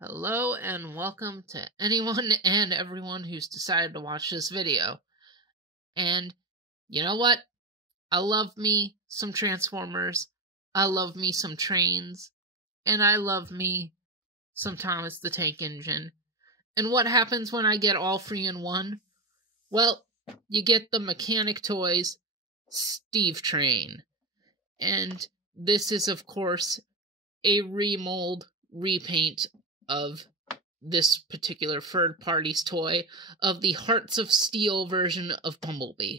Hello and welcome to anyone and everyone who's decided to watch this video. And you know what? I love me some Transformers, I love me some trains, and I love me some Thomas the Tank Engine. And what happens when I get all three in one? Well, you get the Mechanic Toys Steve Train. And this is, of course, a remold, repaint of this particular third party's toy of the Hearts of Steel version of Bumblebee.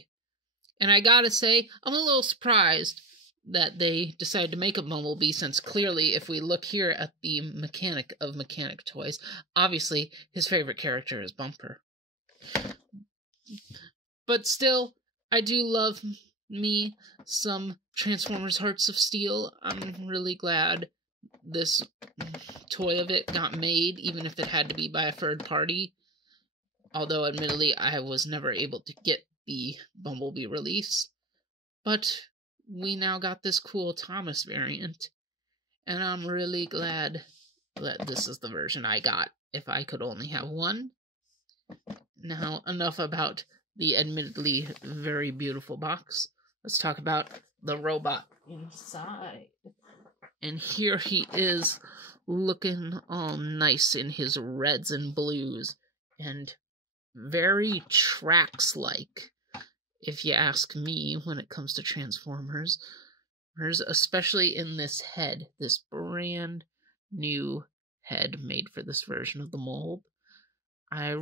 And I gotta say, I'm a little surprised that they decided to make a Bumblebee, since clearly, if we look here at the mechanic of Mechanic Toys, obviously his favorite character is Bumper. But still, I do love me some Transformers Hearts of Steel. I'm really glad this toy of it got made, even if it had to be by a third party. Although, admittedly, I was never able to get the Bumblebee release. But we now got this cool Thomas variant, and I'm really glad that this is the version I got, if I could only have one. Now, enough about the admittedly very beautiful box. Let's talk about the robot inside. And here he is, looking all nice in his reds and blues, and very Trax-like, if you ask me, when it comes to Transformers. Especially in this head, this brand new head made for this version of the mold. I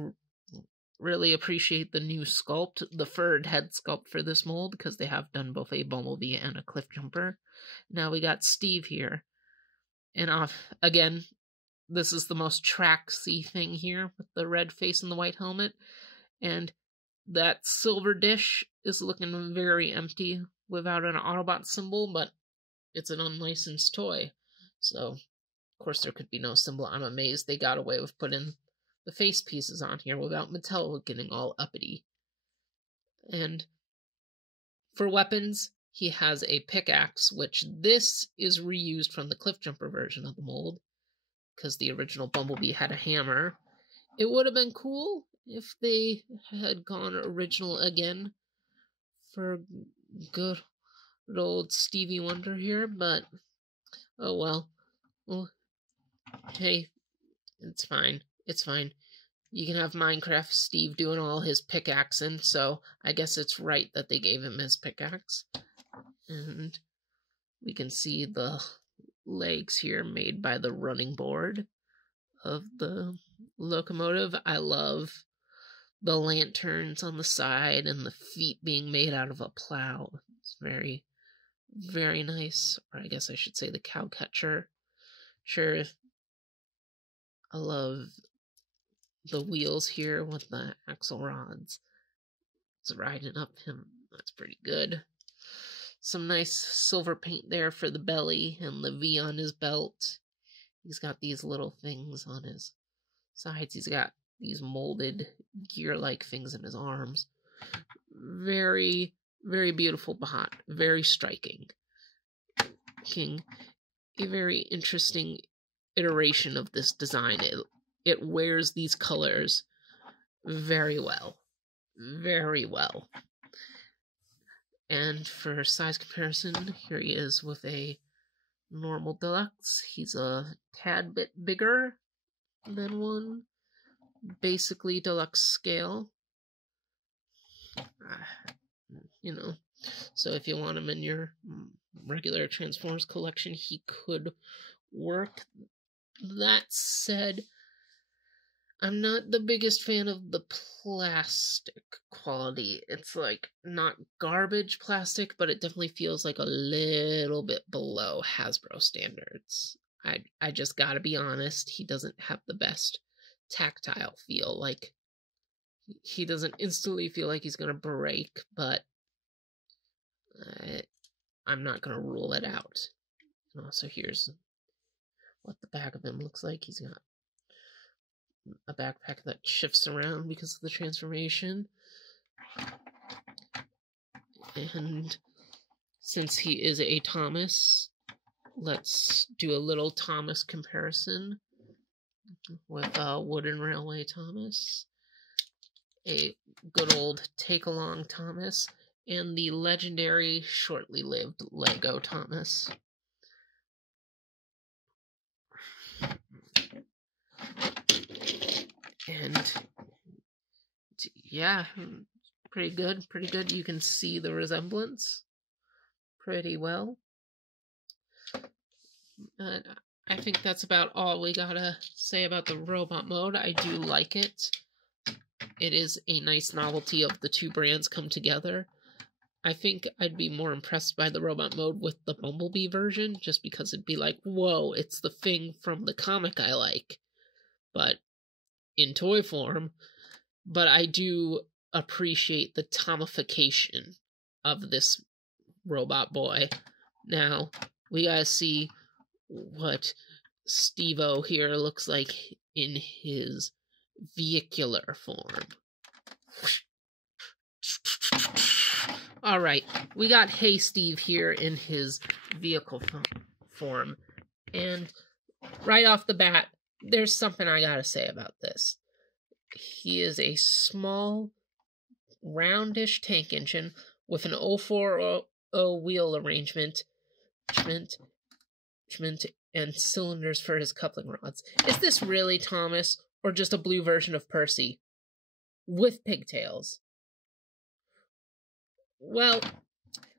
really appreciate the new sculpt, the third head sculpt for this mold, because they have done both a Bumblebee and a Cliffjumper. Now we got Steve here. And again, this is the most Traxy thing here, with the red face and the white helmet. And that silver dish is looking very empty without an Autobot symbol, but it's an unlicensed toy. So, of course, there could be no symbol. I'm amazed they got away with putting the face pieces on here without Mattel getting all uppity. And for weapons, he has a pickaxe, which this is reused from the Cliffjumper version of the mold, because the original Bumblebee had a hammer. It would have been cool if they had gone original again for good old Stevie Wonder here, but oh well. Well, hey, it's fine. It's fine. You can have Minecraft Steve doing all his pickaxing, so I guess it's right that they gave him his pickaxe. And we can see the legs here made by the running board of the locomotive. I love the lanterns on the side and the feet being made out of a plow. It's very, very nice. Or I guess I should say the cowcatcher. Sure. I love the wheels here with the axle rods. It's riding up him. That's pretty good. Some nice silver paint there for the belly and the V on his belt. He's got these little things on his sides. He's got these molded gear-like things in his arms. Very, very beautiful bot. Very striking. A very interesting iteration of this design. It wears these colors very well. Very well. And for size comparison, here he is with a normal deluxe. He's a tad bit bigger than one. Basically deluxe scale. You know, so if you want him in your regular Transformers collection, he could work. That said, I'm not the biggest fan of the plastic quality. It's like not garbage plastic, but it definitely feels like a little bit below Hasbro standards. I just gotta be honest, he doesn't have the best tactile feel. Like, he doesn't instantly feel like he's gonna break, but I'm not gonna rule it out. And also, here's what the back of him looks like. He's got a backpack that shifts around because of the transformation. And since he is a Thomas, let's do a little Thomas comparison. with Wooden Railway Thomas, a good old Take-Along Thomas, and the legendary shortly lived Lego Thomas. And yeah, pretty good. You can see the resemblance pretty well. I think that's about all we gotta say about the robot mode. I do like it. It is a nice novelty of the two brands come together. I think I'd be more impressed by the robot mode with the Bumblebee version, just because it'd be like, whoa, it's the thing from the comic I like, but in toy form. But I do appreciate the Tomification of this robot boy. Now, we gotta see what Steve-O here looks like in his vehicular form. Alright, we got Hey Steve here in his vehicle form. And right off the bat, there's something I gotta say about this. He is a small, roundish tank engine with an 040 wheel arrangement and cylinders for his coupling rods. Is this really Thomas, or just a blue version of Percy? With pigtails? Well,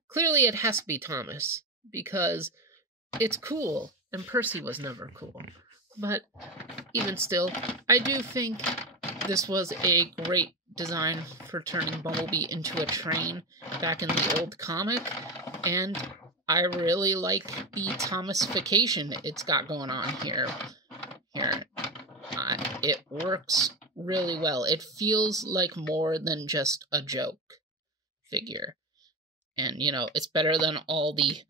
clearly it has to be Thomas, because it's cool, and Percy was never cool. But even still, I do think this was a great design for turning Bumblebee into a train back in the old comic, and I really like the Thomasification it's got going on here. It works really well. It feels like more than just a joke figure. And, you know, it's better than all the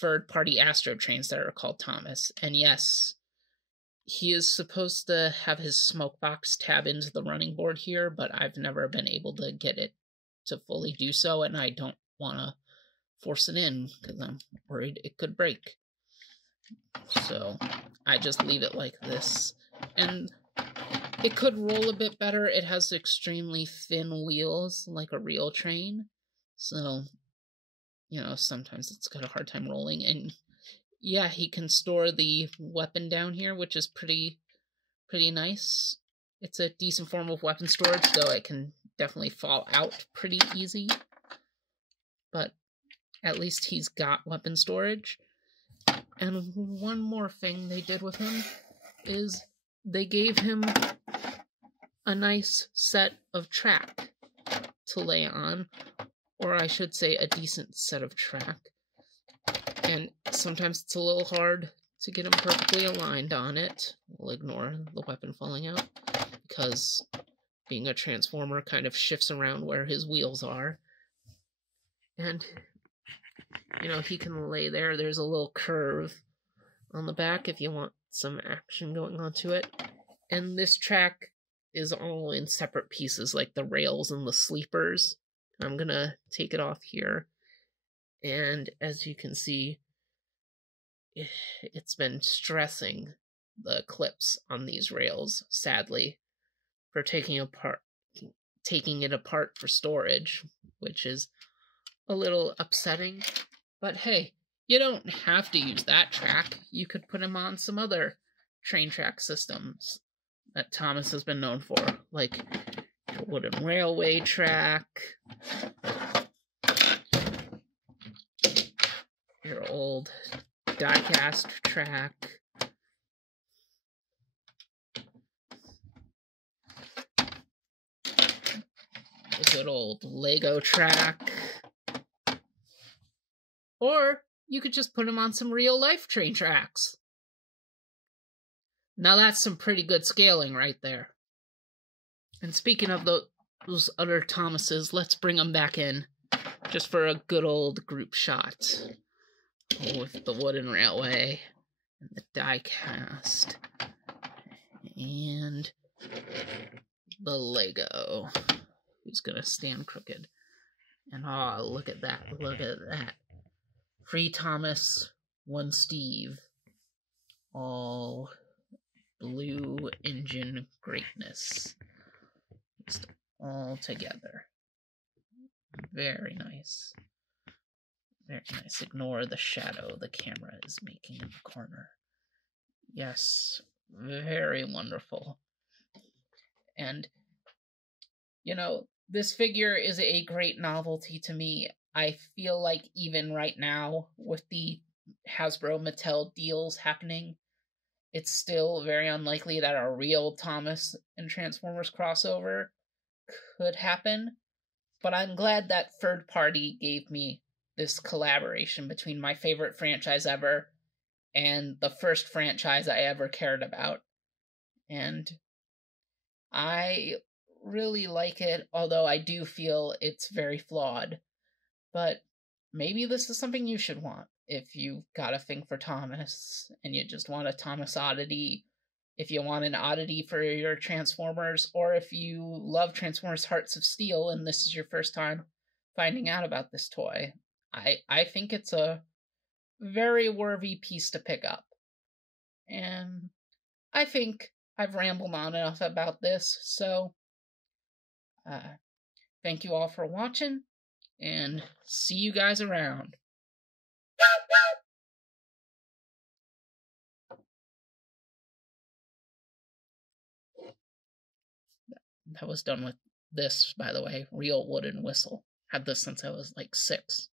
third-party Astro trains that are called Thomas. And yes, he is supposed to have his smoke box tab into the running board here, but I've never been able to get it to fully do so, and I don't want to force it in, because I'm worried it could break. So I just leave it like this. And it could roll a bit better. It has extremely thin wheels, like a real train. So, you know, sometimes it's got a hard time rolling. And yeah, he can store the weapon down here, which is pretty nice. It's a decent form of weapon storage, though it can definitely fall out pretty easy. But at least he's got weapon storage. And one more thing they did with him is they gave him a nice set of track to lay on, or I should say a decent set of track. And sometimes it's a little hard to get him perfectly aligned on it. We'll ignore the weapon falling out, because being a Transformer kind of shifts around where his wheels are. And, you know, he can lay there. There's a little curve on the back if you want some action going onto it. And this track is all in separate pieces, like the rails and the sleepers. I'm gonna take it off here. And as you can see, it's been stressing the clips on these rails, sadly, for taking it apart for storage, which is a little upsetting. But hey, you don't have to use that track. You could put him on some other train track systems that Thomas has been known for, like the Wooden Railway track, your old die-cast track, a good old Lego track, or you could just put him on some real-life train tracks. Now that's some pretty good scaling right there. And speaking of those other Thomases, let's bring them back in, just for a good old group shot. With the Wooden Railway, and the die-cast, and the Lego, who's gonna stand crooked. And oh, look at that, look at that. 3 Thomas, 1 Steve, all Blue Engine greatness. Just all together. Very nice. Very nice. Ignore the shadow the camera is making in the corner. Yes, very wonderful. And, you know, this figure is a great novelty to me. I feel like even right now, with the Hasbro Mattel deals happening, it's still very unlikely that a real Thomas and Transformers crossover could happen. But I'm glad that Third Party gave me this collaboration between my favorite franchise ever and the first franchise I ever cared about. And I really like it, although I do feel it's very flawed. But maybe this is something you should want if you've got a thing for Thomas and you just want a Thomas oddity, if you want an oddity for your Transformers, or if you love Transformers Hearts of Steel and this is your first time finding out about this toy. I think it's a very worthy piece to pick up. And I think I've rambled on enough about this, so thank you all for watching, and see you guys around. That was done with this, by the way, real wooden whistle. Had this since I was like 6.